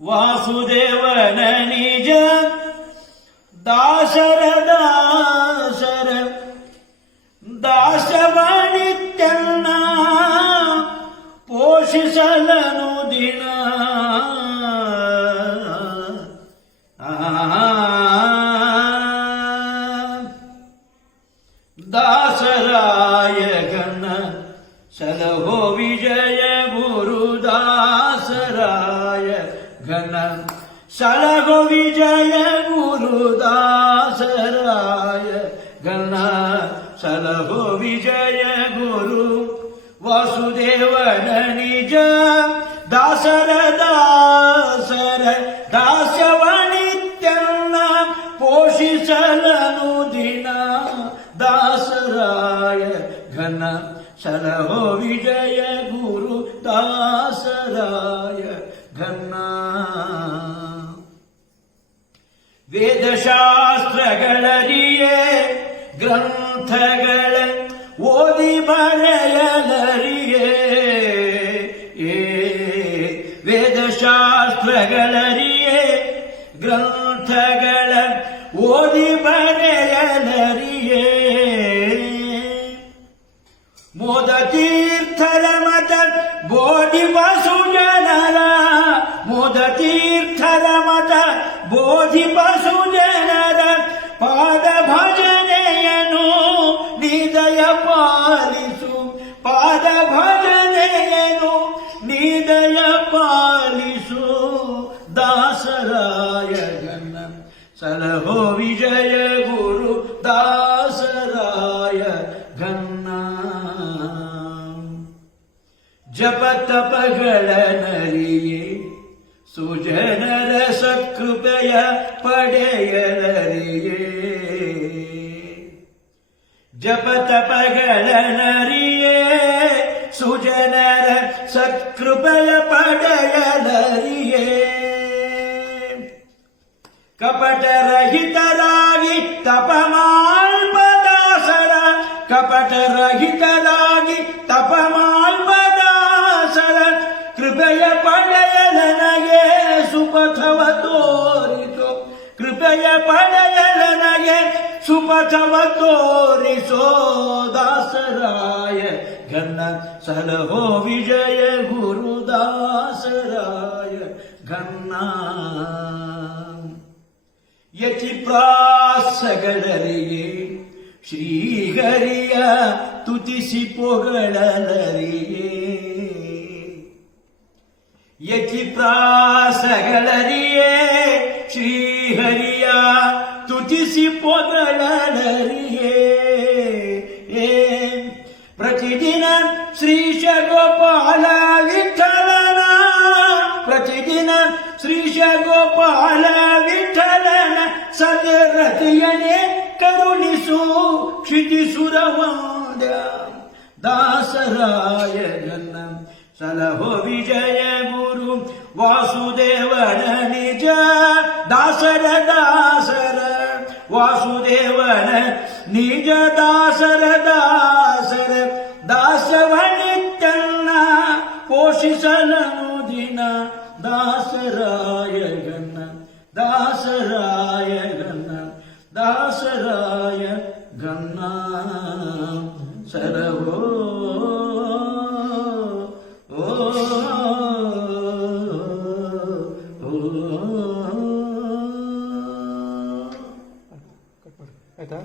ವಾಸುದೇವನ ನಿಜ ದಾಸರ ದಾಸರ ದಾಸವನಿತ್ಯನ್ನ ಪೋಷಿಸಲನು ದಿನ ದಾಸರಾಯ ಗಣ ಸಲಹೋ ವಿಜಯ ಗುರು ದಾಸರಾಯ ಘನ ಸಲಹೋ ವಿಜಯ ಗುರು ದಾಸರಾಯ ಘನ ಸಲಹೋ ವಿಜಯ ಗುರು ವಾಸುದೇವನ ನಿಜ ದಾಸರ ದಾಸರ ದಾಸ್ಯವನಿತ್ಯನ್ನ ಪೋಷಿಸಲನು ದಿನ ದಾಸರಾಯ ಘನ ಸಲಹೋ ವಿಜಯ ಗುರು ದಾಸರಾಯ ಘನ ವೇದಶಾಸ್ತ್ರಗಳರಿಯೇ ಗ್ರಂಥಗಳ ಓದಿ ಬರೆಯಲರಿಯೇ ವೇದಶಾಸ್ತ್ರಗಳರಿಯೇ ಗ್ರಂಥಗಳ ಓದಿ ಬರೆಯಲರಿಯೇ ಮೋದ ತೀರ್ಥರ ಮತ ಬೋಧಿ ಬಸು ಜನರ ಮೋದ ತೀರ್ಥರ ಮತ ಬೋಧಿ ಬಸು ಜನರ ಪಾದ ಭಜನೆಯನು ನಿದಯ ಪಾಲಿಸು ಪಾದ ಭಜನೆಯನು ನಿದಯ ಪಾಲಿಸು ದಾಸರಾಯ ಘನ ಸಲಹೋ ವಿಜಯ ಗುರು ದಾಸರಾಯ ಘನ ಜಪ ತಪಗಳ ನರಿಯೇ ಸುಜನರ ಸತ್ಕೃಪೆಯ ಪಡೆಯಲರಿಯೇ ಜಪ ತಪಗಳ ನರಿಯೇ ಸುಜನರ ಸತ್ಕೃಪೆಯ ಪಡೆಯಲರಿಯೇ ಕಪಟರಹಿತರಾಗಿ ತಪಮಾಲ್ಪದಾಸರ ಕಪಟರಹಿತರಾಗಿ ತಪಮಾಲ್ಪದಾಸರ ಕೃಪೆಯ ಪಡೆಯಲನಗೆ ಸುಪಥವ ತೋರಿಸೋ ಕೃಪೆಯ ಪಡೆಯಲನಗೆ ಸುಪಥವ ತೋರಿಸೋ ದಾಸರಾಯ ಘನ ಸಲಹೋ ವಿಜಯ ಗುರು ದಾಸರಾಯ ಘನ ಯತಿ ಪ್ರಾಸಗಳರಿಯೇ ಶ್ರೀಹರಿಯ ತುತಿಸಿ ಪೊಗಳಲರಿಯೇ ಯತಿ ಪ್ರಾಸಗಳರಿಯೇ ಶ್ರೀಹರಿಯ ತುತಿಸಿ ಪೊಗಳಲರಿಯೇ ಪ್ರತಿದಿನ ಶ್ರೀಶ ಗೋಪಾಲ ವಿಠಲನ ಪ್ರತಿದಿನ ಶ್ರೀಶ ಗೋಪಾಲ ವಿಠಲನ ಸದರತಿಯನೇ ಕರುಣಿಸು ಕ್ಷಿತಿಸುರವಾದ ದಾಸರಾಯ ಘನ ಸಲಹೋ ವಿಜಯ ಗುರು ವಾಸುದೇವನ ನಿಜ ದಾಸರ ದಾಸರ ವಾಸುದೇವನ ನಿಜ ದಾಸರ ದಾಸರ ದಾಸವನಿತ್ಯನ್ನ ಪೋಷಿಸಲನು ದಿನ ದಾಸರಾಯ ಘನ ದಾಸರಾಯ ಘನ ದಾಸರಾಯ ಘನ ಸಲಹೋ ಆಯ್ತಾ?